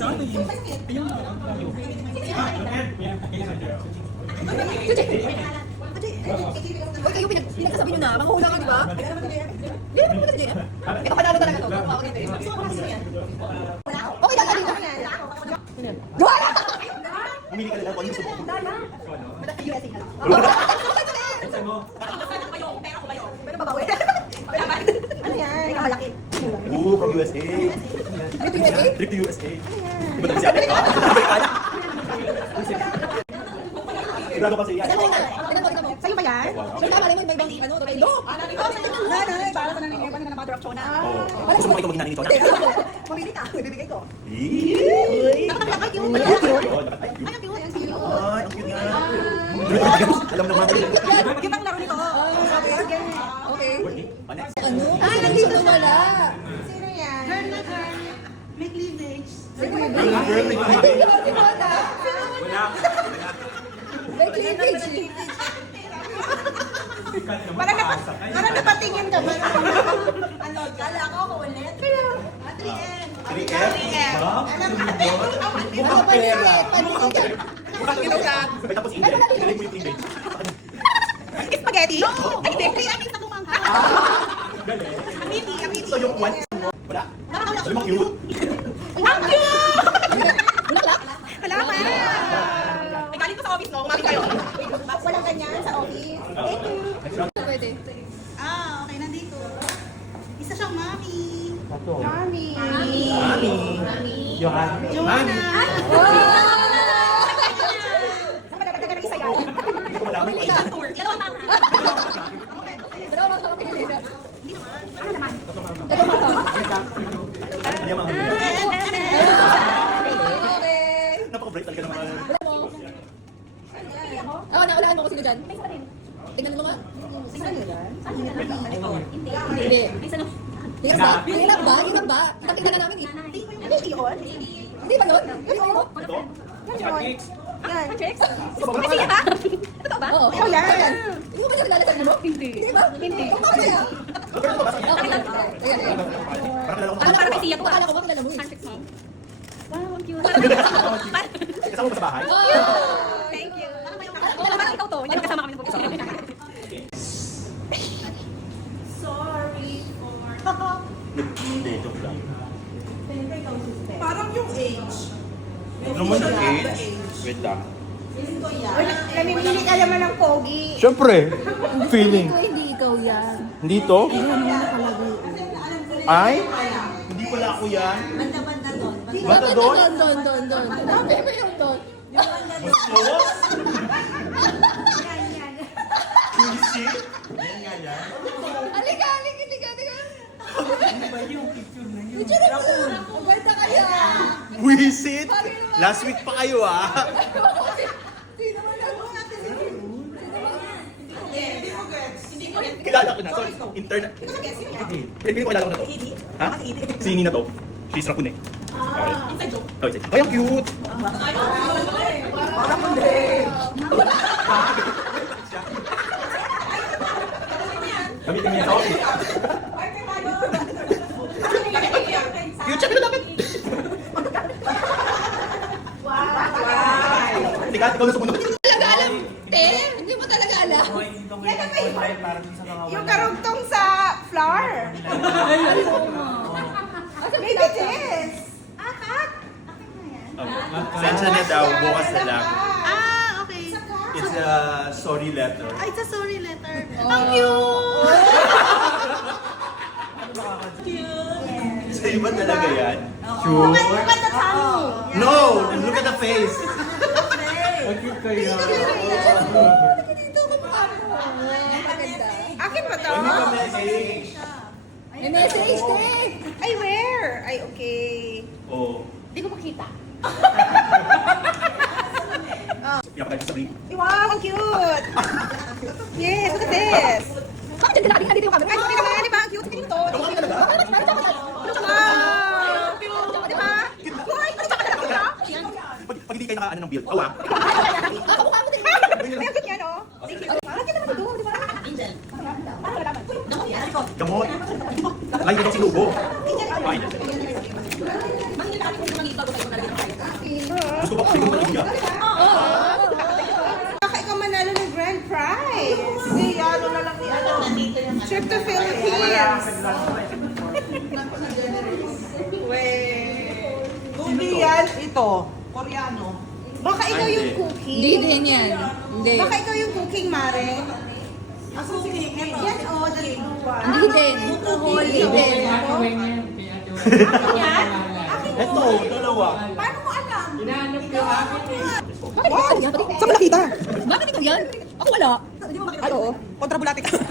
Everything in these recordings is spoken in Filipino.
Sana yun. Ayun. Huwag kayo pinagsasabi nyo na, manghula ka, di ba? Hindi naman kasi dyan. Ito panalo talaga to. Okay lang, dito. Gawa! Umili ka na lang kung ano gusto mo. Pero babawi. Ano yan? Ay, kamalaki. Oo, from USA. Dito yung USA? Trip to USA. Iba naman siya. Amerikana. Sigurado pa siya. Tignan mo. Sa'yo ba yan? Sa'yo tama rin mo, may ibang ano, Torendo. Nanay, para sa nanay, para na mother of Chona. Oo. Gusto mo ikaw maging nanay ni Chona? Mamili ka, bibigay ko. Uy! Nakakakay yung Ay, Ay, ang ang cute, ang cute. Ang cute nga. Alam naman. Cute ang laro nito. Okay. Ano? Ano? Nandito na wala. Sino yan? Girl na girl. May cleavage. Girl, may cleavage. Wala. May cleavage. Parang napatingin ka ba? Ano? Kala ko ako ulit. 3M. 3M? Ma'am? Ano pa pera? Panisigan. Ay, tapos hindi. Galing mo yung cleavage. Spaghetti? No! Ay, hindi. Ang isa kumangha. Amiti. So yung one mo, wala. Sabi mo cute. Ang cute! Bulaklak? Wala pa. Ay, galing ko sa office, no? Kumami kayo. Walang ganyan sa office. Thank you. Pwede. Okay, nandito. Isa siyang mami. Mami. Joanna. Saan ba dapat isa yan? Hindi ko malaman kung ano. Tour. Dalawang mangha. Dalawang mangha pinili na. Ano naman? Dalawang mangha. Hindi naman. Okay. Napaka-bright talaga naman. Naunahan mo ko sino dyan? Tingnan mo nga. Hindi. Tingnan ba? Tingnan ba? Tingnan ba? Tingnan na namin eh. Ano yun? Hindi ba nun? Hindi mo? Ito? Yan. May siya ba? Ito ba? Oo. Oh, yan. Hindi mo ba siya nilalagay mo? Hindi. Hindi ba? Hindi. Kung bakit siya? Ayan. Parang kilala ko. Ano para kay Sia? Kung akala ko ba kilala mo eh. Wow, ang cute. Kasama mo ba sa bahay? Thank you. Parang ikaw to. Hindi mo kasama kami ng bukas. Sorry for... Hindi, joke lang. Parang yung age. Naman yung age. Wait lang. Namimili ka naman ng pogi. Siyempre, feeling. Hindi ikaw yan. Dito? Ay? Hindi pala ako yan. Banda doon? Don. Bebe yung don. Bastos? Juicy? Yan nga yan. Halika. Picture na yun. Ang ganda kaya. Wisit? Last week pa kayo ah. Sino man ako? Kilala ko na. Sorry, internet. Hindi ko kilala ko na to. Ha? Sini na to. She's Rakune. Inside joke. Oh, inside. Ay, ang cute. Parang hindi. Gamitin niya sa office. Cute siya, pero dapat. Tikat, ikaw na sumunod. Talaga alam. Hindi mo talaga alam. Yung karugtong sa flower. Maybe this. Sensya na daw, bukas na lang. Okay. It's a sorry letter. It's a sorry letter. Ang cute. Sa iba talaga yan. Look at the tummy. No! Look at the face! Dito ko mukha mo. Maganda. Akin ba to? May message din. Ay, where? Ay, okay. Oh. Hindi ko makita. Iyak ka sa ring. Wow, ang cute. Yes, look at this. Bakit dyan natin? Nandito yung camera. Ay, sabi naman, di ba? Ang cute. Sabi nito. Ikaw ka talaga? Wow. Cute. Di ba? Hoy, ano ba talaga? Pag hindi kayo naka-ano ng build. Awa. Kamukha mo din. Ay, ang cute niya, no? Thank you. Parang cute naman ito, di ba? Angel. Parang wala naman. Gamot. Lain ka daw sinubo. Ay, Trip to Philippines. Wait. Cookie yan, ito. Koreano. Baka ikaw yung cooking. Hindi din yan. Hindi. Baka ikaw yung cooking, Mare. Ako si Kiki. Yan, oh, the blue one. Hindi din. Hindi din. Akin yan? Ito, dalawa. Paano mo alam? Bakit ikaw yan? Saan mo nakita? Bakit ikaw yan? Ako wala. Ay, oo. Kontrabulati ka. Sa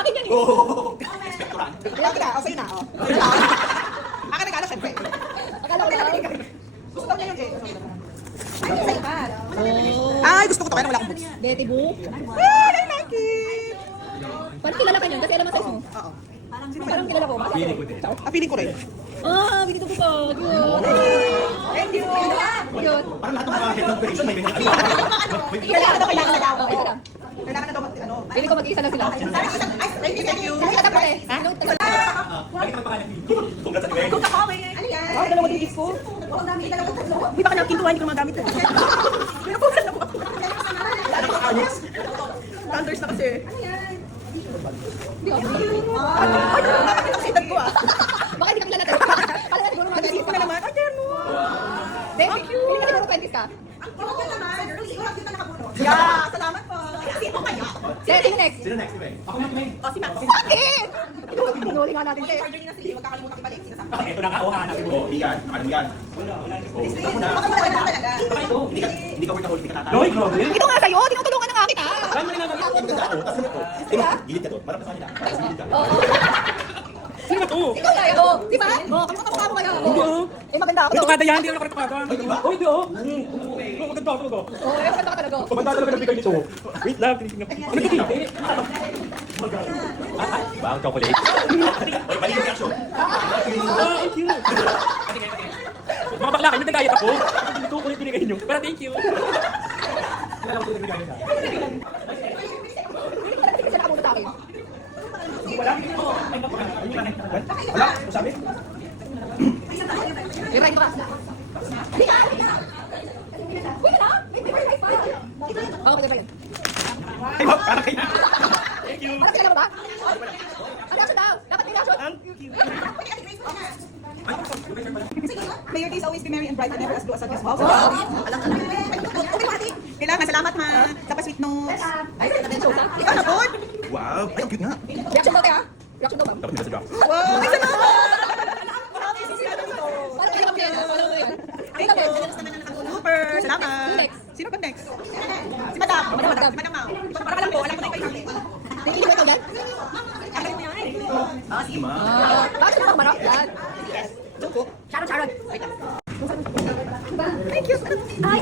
akin yan eh. Oo. Inspektoran. Bulati ka. O, sa'yo na. O. Akin regalo, syempre. Akala ko lang. Gusto daw niya yun, eh. Oh. Ay, gusto ko to. Kaya wala akong books. Betty Book. Ah, I like it. Parang kilala ka niyan kasi alam mo size mo. Oo. Parang kilala ko. Pili ko din. Feeling ko rin. Ah, binito ko pa. Cute. Thank you. Cute. Parang lahat ng mga health operation may ganyan. Kailangan na daw, kailangan na daw. Oh, isa lang. Kailangan na daw ano. Pili ko mag-isa lang sila. Ay, thank you. Kasi alam ko eh. Ano? Congrats sa Gwen. Ano yan? Oh, dalawang digits ko. Ang dami, dalawang tatlo. Di ba ka nakintuhan, hindi ko magamit eh. Pinapusan ako. Thunders na kasi. Ano yan? Hindi ako. Ay, bakit ang sitat ko ah? Baka hindi ka kilala tayo. Kala na siguro mga Nagisip ko na naman. Ay, Terno. Thank you. Hindi ka siguro 20s ka. Ang cute naman. Siguro dito nakabunod. Yeah, salamat po. Sino kaya? Sino next? Sino next, Gwen? Ako na, Gwen. O, si Max. Bakit? Pinuli nga natin siya eh. Charger niya na sila. Huwag kakalimutan ibalik. Sinasabi. Ito na nga, hanapin mo. Yan, ano yan? Oh, ito mo na. Baka wala talaga. Ito, hindi ka workaholic, hindi ka tatalo. Ito nga sa'yo, tinutulungan na nga kita. Gilid ka to. Marap sa kanila. Gilid ka. Oo. Sino ba to? Ikaw tayo, di ba? Oo, kami mo kayo. Hindi oh. Eh, maganda ako Ito to. kada yan, hindi ako nakaretukada. Ay, di ba? Oh, hindi oh. Oh, maganda ako to. Oo, eh, maganda ka talaga. Maganda talaga ng bigay nito. Wait lang, tinitingnan ko. Ano ito hindi? Diba ang chocolate? Oy, balik yung reaction. Ah, thank you. Mga bakla kayo, nagdagayat ako. Hindi ko kulit binigay nyo. Pero thank you. Kasi nakapunta sa akin. Wala, sabi? Eh, right ba? Hindi ka! Uy, na! May wifi pa! Oo, pwede ba yun? Ay, wag, parang kayo. Thank you. Parang sila mo ba? Ano reaction daw? Dapat may reaction. May your days always be merry and bright and never as blue as August. Wow. Kailangan, salamat ma. Tapos sweet notes. Ay, attention ka? Ikaw na po. Wow, ay, ang cute nga. Reaction daw kaya? Reaction daw ba? Dapat nila sa drop. Wow, ay salamat. Parang kaya kami yan. Parang kaya yan. Ano ba? Super, salamat. Who next? Sino pa next? Si Madam. Madam. Si Madam Mau. Para alam ko, alam ko na kayo natin. Thank you ba ito dyan? Sige, ma. Bakit mo marap yan? Sharon, Sharon. Wait lang. Thank you. Ay,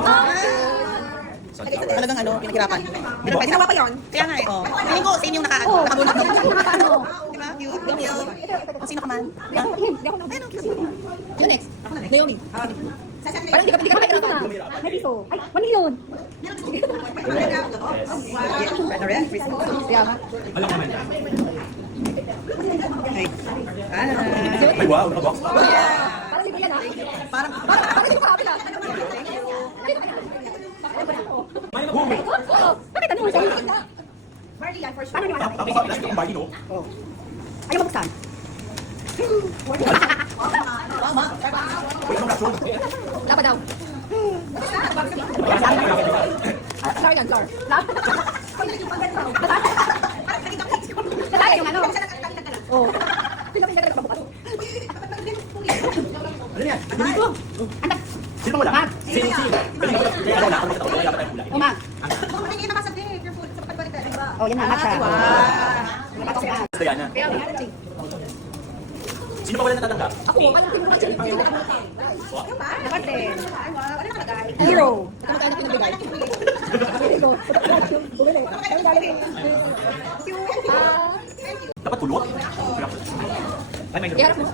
Talagang ano, pinaghirapan. Pero pwede nawa pa yun. Kaya nga eh. Oh. Feeling ko, same yung nakabunot. nakakaano. Diba? Cute. Thank you. Kung sino ka man. Hindi ako na. Ayun, cute. Yun next. Naomi. Parang hindi ka mahirap na. May piso. Ay, 1 million. Ano rin? Kaya nga. Alam ko man yan. Ay. Ay, wow, nakabox. Parang libre yan ah. Parang, Parang hindi ko kapila. Oo. Bakit ano? Sabi ko na. Marley yan for sure. Paano niwala? Tapos ang plastic ang bayi, no? Ayaw mabuksan. Wait, ang reaction. Dapat daw. Sorry yan, sorry. Lalaki yung ano. Oo. Pinapin ka talaga mabukas. Ano yan? Dito. Sino wala? Sino? Kaya wala ako nakita ko. Kaya tayo kulay. Uma. Oh, yan na. Matcha. Basta yan na. Kaya nga. Sino pa wala natatanggap? Ako, ano yung matcha? Hero. Ito magkano na pinagbigay? Hero. Bumili. Kaya galing. Dapat kulot. Ay, may Iharap mo.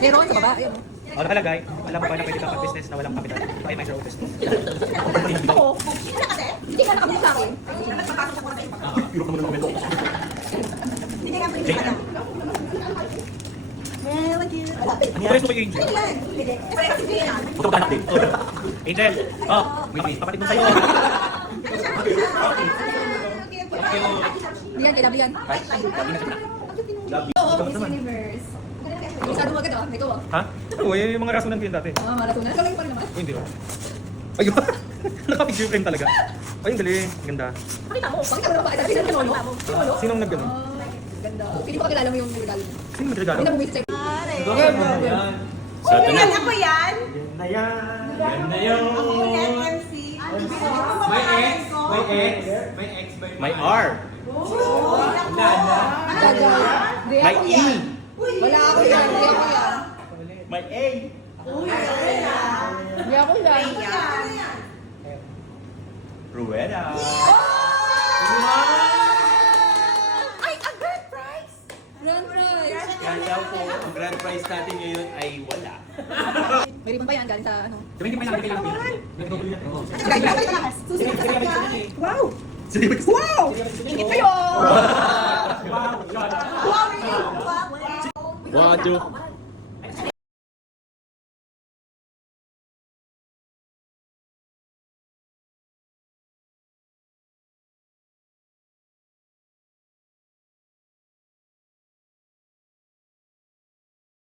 Meron sa baba. Ayan. Ano nakalagay? Alam mo ba na pwede kang mag-business na walang kapital? Ay, micro business. Ako. Hindi ka nakabili sa akin. Piro naman ng momento. Pares mo kay Angel. Puto ka anak din. Angel! Oh, may kapatid mo sa'yo. Diyan, kay Dabi yan. Kahit, sabi na siya. Oo, Miss Universe. Masyado agad ah. Ikaw ah. Ha? Oo, yung mga rasunan ko yun dati. Maratunan. Ikaw lang pa rin naman. Oh, hindi oh. Ayun. Naka-picture frame talaga. Ay, ang galing. Ganda. Pakita mo. Pakita mo na ba? Sabi ng Tinolo. Tinolo? Sinong nag-ganon? Ganda. Pili ko kakilala mo yung regalo mo. Sino nag-regalo? Hindi na bumisi sa'yo. Sa ito na. Ako yan. Yan na yan. Yan na yun. Ako yan, MC. May X. May X. May X. May R. Ganda. Hindi May ako E. yan. Wala ako yan. Hindi ako yan. May A. Hindi ako yan. Rueda. Ay, a grand prize! Grand prize! Yan daw po, ang grand prize natin ngayon ay wala. May ribbon pa yan galing sa ano. Sabi hindi pa yung nakikita ko. Wow! Serious? Wow! Ingit kayo! Wow,